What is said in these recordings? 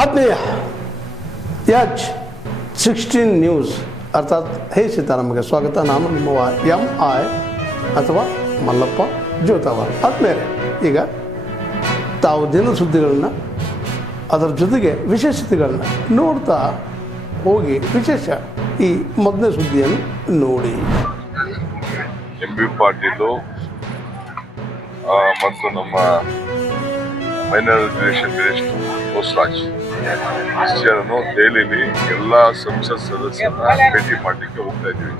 ಆತ್ಮೀಯ H16 news ಅರ್ಥಾತ್ ಹೇ ಸೀತಾರಾಮಗೆ ಸ್ವಾಗತ. ನಾನು ನಿಮ್ಮವ MI ಅಥವಾ ಮಲ್ಲಪ್ಪ ಜೋತಾವಾರ್. ಆದ್ಮೇಲೆ ಈಗ ತಾವು ದಿನ ಸುದ್ದಿಗಳನ್ನ ಅದರ ಜೊತೆಗೆ ವಿಶೇಷತೆಗಳನ್ನ ನೋಡ್ತಾ ಹೋಗಿ ವಿಶೇಷ ಈ ಮೊದಲನೇ ಸುದ್ದಿಯನ್ನು ನೋಡಿ. MB ಪಾಟೀಲು ಮತ್ತು ನಮ್ಮ ಮೈನಾರಿಟೇಷನ್ ಮಿನಿಸ್ಟರ್ ಬಸವರಾಜ್ ಇಷ್ಟನ್ನು ದೆಹಲಿಯಲ್ಲಿ ಎಲ್ಲ ಸಂಸತ್ ಸದಸ್ಯರನ್ನ ಭೇಟಿ ಮಾಡಲಿಕ್ಕೆ ಹೋಗ್ತಾ ಇದ್ದೀವಿ.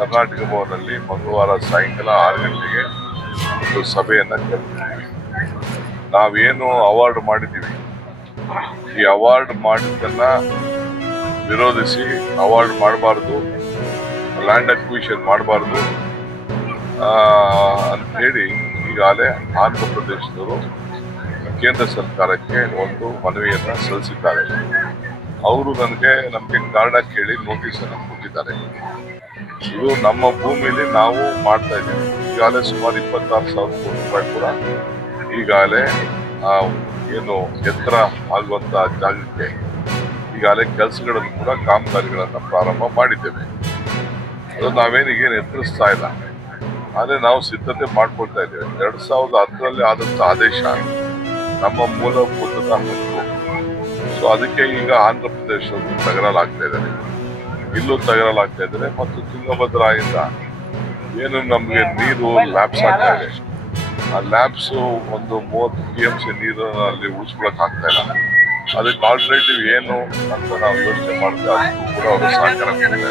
ಕರ್ನಾಟಕ ಭವನದಲ್ಲಿ ಮಂಗಳವಾರ ಸಾಯಂಕಾಲ 6 ಗಂಟೆಗೆ ಒಂದು ಸಭೆಯನ್ನು ಕರೆದಿದ್ದೀವಿ. ನಾವೇನು ಅವಾರ್ಡ್ ಮಾಡಿದ್ದೀವಿ, ಈ ಅವಾರ್ಡ್ ಮಾಡಿದ್ದನ್ನ ವಿರೋಧಿಸಿ ಅವಾರ್ಡ್ ಮಾಡಬಾರ್ದು, ಲ್ಯಾಂಡ್ ಅಕ್ವಿಷನ್ ಮಾಡಬಾರ್ದು ಅಂಥೇಳಿ ಈಗಾಗಲೇ ಆಂಧ್ರ ಪ್ರದೇಶದವರು ಕೇಂದ್ರ ಸರ್ಕಾರಕ್ಕೆ ಒಂದು ಮನವಿಯನ್ನು ಸಲ್ಲಿಸಿದ್ದಾರೆ. ಅವರು ನಮಗೆ ಕಾರಣ ಕೇಳಿ ನೋಟಿಸನ್ನು ಕೊಟ್ಟಿದ್ದಾರೆ. ಇದು ನಮ್ಮ ಭೂಮಿಯಲ್ಲಿ ನಾವು ಮಾಡ್ತಾ ಇದ್ದೀವಿ. ಈಗಾಗಲೇ ಸುಮಾರು 26,000 ಕೋಟಿ ರೂಪಾಯಿ ಕೂಡ ಈಗಾಗಲೇ ಏನು ಎತ್ತರ ಆಗುವಂಥ ಜಾಗಕ್ಕೆ ಈಗಾಗಲೇ ಕೆಲಸಗಳನ್ನು ಕೂಡ ಕಾಮಗಾರಿಗಳನ್ನು ಪ್ರಾರಂಭ ಮಾಡಿದ್ದೇವೆ. ಅದು ನಾವೇನಿಗೇನು ಎತ್ತರಿಸ್ತಾ ಇಲ್ಲ, ಆದರೆ ನಾವು ಸಿದ್ಧತೆ ಮಾಡ್ಕೊಳ್ತಾ ಇದ್ದೇವೆ. 2010ರಲ್ಲಿ ಆದಂಥ ಆದೇಶ ನಮ್ಮ ಮೂಲಭೂತದ ಹಕ್ಕು. ಸೊ ಅದಕ್ಕೆ ಈಗ ಆಂಧ್ರ ಪ್ರದೇಶದಲ್ಲಿ ತಗರಲಾಗ್ತಾ ಇದ್ದಾರೆ, ಇಲ್ಲೂ ತಗರಲಾಗ್ತಾ ಇದ್ದಾರೆ. ಮತ್ತು ತುಂಗಭದ್ರಾಯಿಂದ ಏನು ನಮಗೆ ನೀರು ಲ್ಯಾಬ್ಸ್ ಆಗ್ತಾ ಇದೆ, ಆ ಲ್ಯಾಬ್ಸು ಒಂದು 30 TMC ನೀರನ್ನು ಅಲ್ಲಿ ಉಳಿಸ್ಕೊಳಕ್ ಆಗ್ತಾ ಇಲ್ಲ. ಅದಕ್ಕೆ ಆಲ್ಟರ್ನೇಟಿವ್ ಏನು ಅಂತ ನಾವು ಯೋಚನೆ ಮಾಡ್ತಾ ಅದಕ್ಕೂ ಕೂಡ ಅವರು ಸಹಕಾರ ಕೊಡ್ತಾರೆ.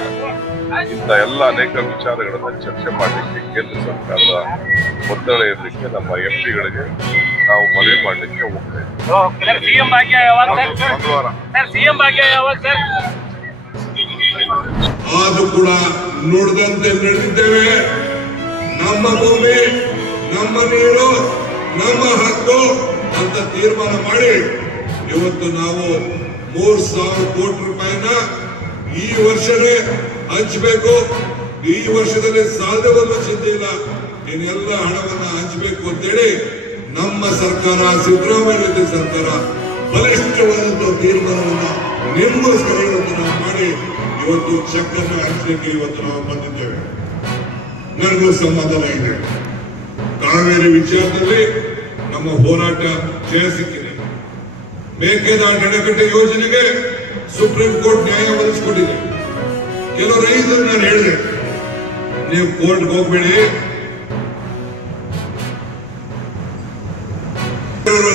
ಇಂಥ ಎಲ್ಲ ಅನೇಕ ವಿಚಾರಗಳನ್ನು ಚರ್ಚೆ ಮಾಡಲಿಕ್ಕೆ ಕೇಂದ್ರ ಸರ್ಕಾರದ ಒತ್ತಡ ಇರಲಿಕ್ಕೆ ನಮ್ಮ MPಗಳಿಗೆ ನಾವು ಮನವಿ ಮಾಡಲಿಕ್ಕೆ ಹೋಗ್ತಾ ಇದ್ದೀವಿ. ಆದ್ರೂ ಕೂಡ ನುಡಿದಂತೆ ನಡೆದಿದ್ದೇವೆ. ನಮ್ಮ ಭೂಮಿ, ನಮ್ಮ ನೀರು, ನಮ್ಮ ಹಕ್ಕು ಅಂತ ತೀರ್ಮಾನ ಮಾಡಿ ಇವತ್ತು ನಾವು 3,000 ಕೋಟಿ ರೂಪಾಯಿನ ಈ ವರ್ಷನೇ ಹಂಚಬೇಕು. ಈ ವರ್ಷದಲ್ಲಿ ಸಾಲವನ್ನು ಸಿದ್ಧಿಲ್ಲ, ಇನ್ನೆಲ್ಲ ಹಣವನ್ನ ಹಂಚಬೇಕು ಅಂತೇಳಿ ನಮ್ಮ ಸರ್ಕಾರ, ಸಿದ್ದರಾಮಯ್ಯ ಸರ್ಕಾರ ಬಲಿಷ್ಠವಾದಂತಹ ತೀರ್ಮಾನವನ್ನ ನಿಮಗೋಸ್ಕರ ಇವತ್ತು ನಾವು ಮಾಡಿ ಇವತ್ತು ಚೆಕ್ಕನ್ನು ಹಂಚಲಿಕ್ಕೆ ಇವತ್ತು ನಾವು ಬಂದಿದ್ದೇವೆ. ನನಗೂ ಸಮಾಧಾನ ಇದೆ. ಕಾವೇರಿ ವಿಚಾರದಲ್ಲಿ ನಮ್ಮ ಹೋರಾಟ ಜಯ ಸಿಕ್ಕಿದೆ. ಮೇಕೆದಾಟು ಅಣೆಕಟ್ಟೆ ಯೋಜನೆಗೆ ಸುಪ್ರೀಂ ಕೋರ್ಟ್ ನ್ಯಾಯ ಒದಗಿಸಿಕೊಟ್ಟಿದೆ. ಕೆಲವು ರೈತರು ನಾನು ಹೇಳಿದೆ, ನೀವು ಕೋರ್ಟ್ಗೆ ಹೋಗ್ಬೇಡಿ,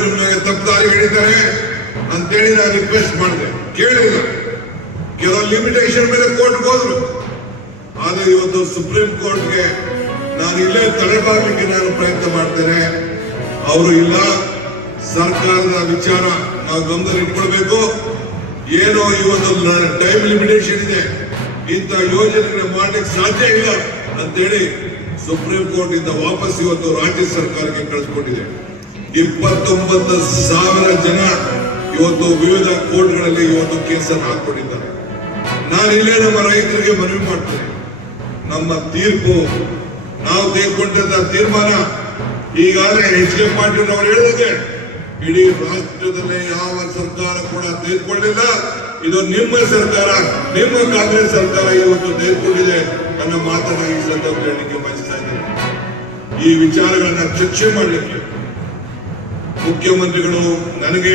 ನಿಮಗೆ ತಪ್ಪದಾರಿ ಹೇಳಿದ್ದಾರೆ ಅಂತೇಳಿ ನಾನು ರಿಕ್ವೆಸ್ಟ್ ಮಾಡಿದೆ. ಕೇಳಿಲ್ಲ, ಕೆಲವು ಲಿಮಿಟೇಷನ್ ಮೇಲೆ ಕೋರ್ಟ್ಗೆ ಹೋದ್ರು. ಆದ್ರೆ ಇವತ್ತು ಸುಪ್ರೀಂ ಕೋರ್ಟ್ಗೆ ನಾನು ಇಲ್ಲೇ ತಡೆಬಾರ್ಲಿಕ್ಕೆ ನಾನು ಪ್ರಯತ್ನ ಮಾಡ್ತೇನೆ. ಅವರು ಇಲ್ಲ, ಸರ್ಕಾರದ ವಿಚಾರ ನಾವು ಗಮನದಲ್ಲಿ ಇಟ್ಕೊಳ್ಬೇಕು. ಏನೋ ಇವತ್ತು ಟೈಮ್ ಲಿಮಿಟೇಷನ್ ಇದೆ, ಇಂಥ ಯೋಜನೆಗಳನ್ನ ಮಾಡ್ಲಿಕ್ಕೆ ಸಾಧ್ಯ ಇಲ್ಲ ಅಂತೇಳಿ ಸುಪ್ರೀಂ ಕೋರ್ಟ್ ಇಂದ ವಾಪಸ್ ಇವತ್ತು ರಾಜ್ಯ ಸರ್ಕಾರಕ್ಕೆ ಕಳಿಸ್ಕೊಟ್ಟಿದೆ. 29,000 ಜನ ಇವತ್ತು ವಿವಿಧ ಕೋರ್ಟ್ಗಳಲ್ಲಿ ಇವತ್ತು ಕೇಸನ್ನು ಹಾಕೊಂಡಿದ್ದಾರೆ. ನಾನಿಲ್ಲೇ ನಮ್ಮ ರೈತರಿಗೆ ಮನವಿ ಮಾಡ್ತೇನೆ, ನಮ್ಮ ತೀರ್ಪು, ನಾವು ತೆಗೆದುಕೊಂಡಿದ್ದ ತೀರ್ಮಾನ ಈಗಾಗಲೇ HK ಪಾಟೀಲ್ ಅವರು ಹೇಳಿದಂಗೆ ಇಡೀ ರಾಷ್ಟ್ರದಲ್ಲೇ ಯಾವ ಸರ್ಕಾರ ಕೂಡ ತೆಗೆದುಕೊಳ್ಳಿಲ್ಲ. ಇದು ನಿಮ್ಮ ಸರ್ಕಾರ, ನಿಮ್ಮ ಕಾಂಗ್ರೆಸ್ ಸರ್ಕಾರ ಇವತ್ತು ತೆಗೆದುಕೊಂಡಿದೆ ನನ್ನ ಮಾತನ್ನ ಈ ಸಂದರ್ಭ ಹೇಳಲಿಕ್ಕೆ ಬಯಸ್ತಾ ಇದ್ದೇನೆ. ಈ ವಿಚಾರಗಳನ್ನ ಚರ್ಚೆ ಮಾಡಲಿಕ್ಕೆ ಮುಖ್ಯಮಂತ್ರಿಗಳು ನನಗೆ,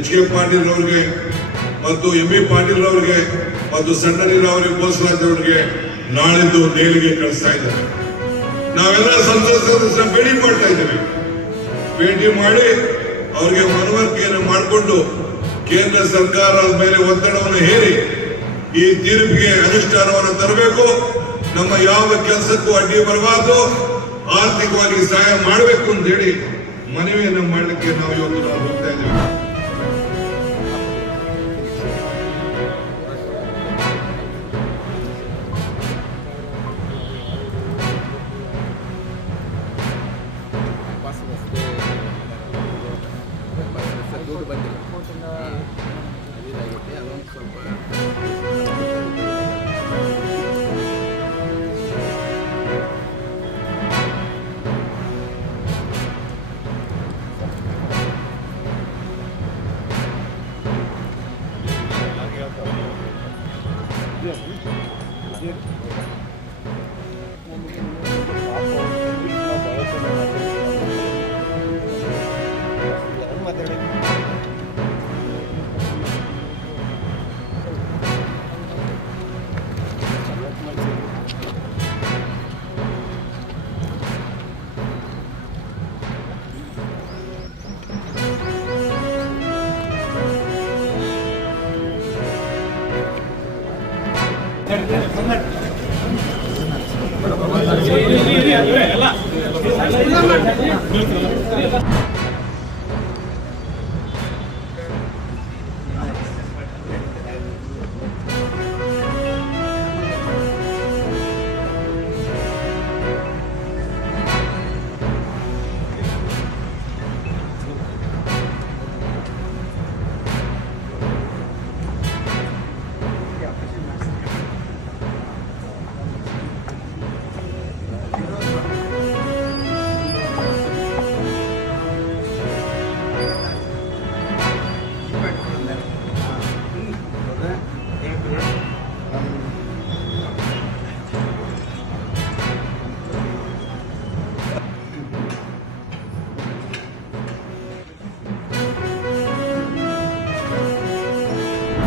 HK ಪಾಟೀಲ್ ಅವರಿಗೆ ಮತ್ತು MB ಪಾಟೀಲ್ ಅವರಿಗೆ ಮತ್ತು ಸಣ್ಣ ನೀರಾವರಿ ಬಸವರಾಜ್ ಅವರಿಗೆ ನಾಳಿದ್ದು ದೆಹಲಿಗೆ ಕಳಿಸ್ತಾ ಇದ್ದಾರೆ. ನಾವೆಲ್ಲ ಸಂಸತ್ ಸದಸ್ಯರ ಭೇಟಿ ಮಾಡ್ತಾ ಇದ್ದೇವೆ. ಭೇಟಿ ಮಾಡಿ ಅವರಿಗೆ ಮನವರಿಕೆಯನ್ನು ಮಾಡಿಕೊಂಡು ಕೇಂದ್ರ ಸರ್ಕಾರದ ಮೇಲೆ ಒತ್ತಡವನ್ನು ಹೇರಿ ಈ ತೀರ್ಪಿಗೆ ಅನುಷ್ಠಾನವನ್ನು ತರಬೇಕು. ನಮ್ಮ ಯಾವ ಕೆಲಸಕ್ಕೂ ಅಡ್ಡಿ ಬರಬಾರದು, ಆರ್ಥಿಕವಾಗಿ ಸಹಾಯ ಮಾಡಬೇಕು ಅಂತ ಹೇಳಿ ಮನವಿಯನ್ನು ಮಾಡಲಿಕ್ಕೆ ನಾವು ಇವತ್ತು ಹೋಗ್ತಾ ಇದ್ದೇವೆ.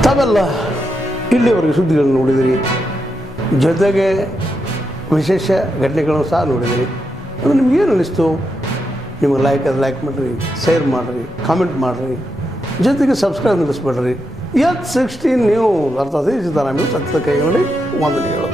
ತಾವೆಲ್ಲ ಇಲ್ಲಿವರೆಗೆ ಸುದ್ದಿಗಳನ್ನು ನೋಡಿದಿರಿ, ಜೊತೆಗೆ ವಿಶೇಷ ಘಟನೆಗಳನ್ನು ಸಹ ನೋಡಿದಿರಿ. ಅದು ನಿಮಗೇನು ಅನ್ನಿಸ್ತು? ನಿಮಗೆ ಲೈಕ್ ಮಾಡಿರಿ, ಶೇರ್ ಮಾಡಿರಿ, ಕಾಮೆಂಟ್ ಮಾಡಿರಿ, ಜೊತೆಗೆ ಸಬ್ಸ್ಕ್ರೈಬ್ ನಿಲ್ಲಿಸ್ಬೇಡ್ರಿ. H16 ನ್ಯೂಸ್ ಅರ್ಥಾತ್ ಸಿದ್ದರಾಮಯ್ಯ ಸತ್ಯದ ಕೈಗೊಂಡು ವಂದನೆಗಳು.